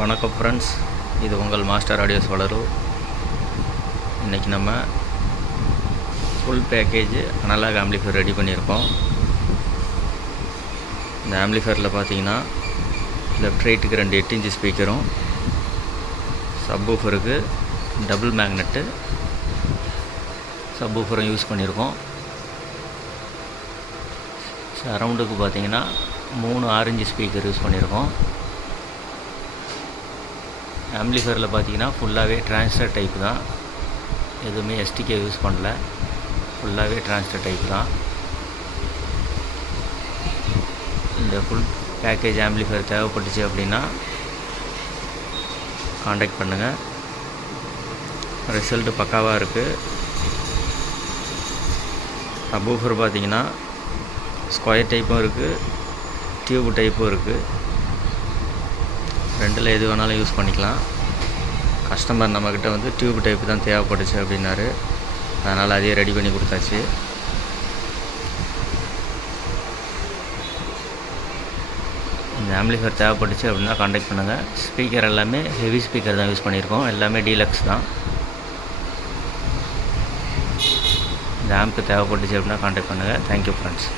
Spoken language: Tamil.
வணக்கம் ஃப்ரெண்ட்ஸ், இது உங்கள் மாஸ்டர் ஆடியோஸ் வளரு. இன்றைக்கி நம்ம full package analogue amplifier ready பண்ணியிருக்கோம். இந்த ஆம்பிளிஃபையரில் பார்த்தீங்கன்னா லெஃப்ட் ரைட்டுக்கு 2 8 இன்ச்சு ஸ்பீக்கரும், சப்வூஃபருக்கு டபுள் மேக்னெட்டு சப்வூஃபரும் யூஸ் பண்ணியிருக்கோம். சரவுண்டுக்கு பார்த்தீங்கன்னா 3 6 இன்ச்சு ஸ்பீக்கர் யூஸ் பண்ணியிருக்கோம். ஆம்பிளிஃபையரில் பார்த்தீங்கன்னா ஃபுல்லாகவே டிரான்சிஸ்டர் டைப் தான், எதுவுமே எஸ்டிகே யூஸ் பண்ணல, ஃபுல்லாகவே டிரான்சிஸ்டர் டைப் தான். இந்த ஃபுல் பேக்கேஜ் ஆம்பிளிஃபையர் தேவைப்பட்டுச்சு அப்படின்னா காண்டாக்ட் பண்ணுங்கள். ரிசல்ட்டு பக்காவாக இருக்குது. சப்வூஃபர் பார்த்தீங்கன்னா ஸ்கொயர் டைப்பும் இருக்குது, டியூப் டைப்பும் இருக்குது. ரெண்டில் எது வேணாலும் யூஸ் பண்ணிக்கலாம். கஸ்டமர் நம்மக்கிட்ட வந்து டியூப் டைப் தான் தேவைப்பட்டுச்சு அப்படின்னாரு, அதனால் அதையே ரெடி பண்ணி கொடுத்தாச்சு. இந்த ஆம்பிளிஃபையர் தேவைப்பட்டுச்சு அப்படின்னா காண்டாக்ட் பண்ணுங்கள். ஸ்பீக்கர் எல்லாமே ஹெவி ஸ்பீக்கர் தான் யூஸ் பண்ணியிருக்கோம், எல்லாமே டீலக்ஸ் தான். இந்த ஆம்புக்கு தேவைப்பட்டுச்சு அப்படின்னா காண்டாக்ட் பண்ணுங்கள். Thank you friends.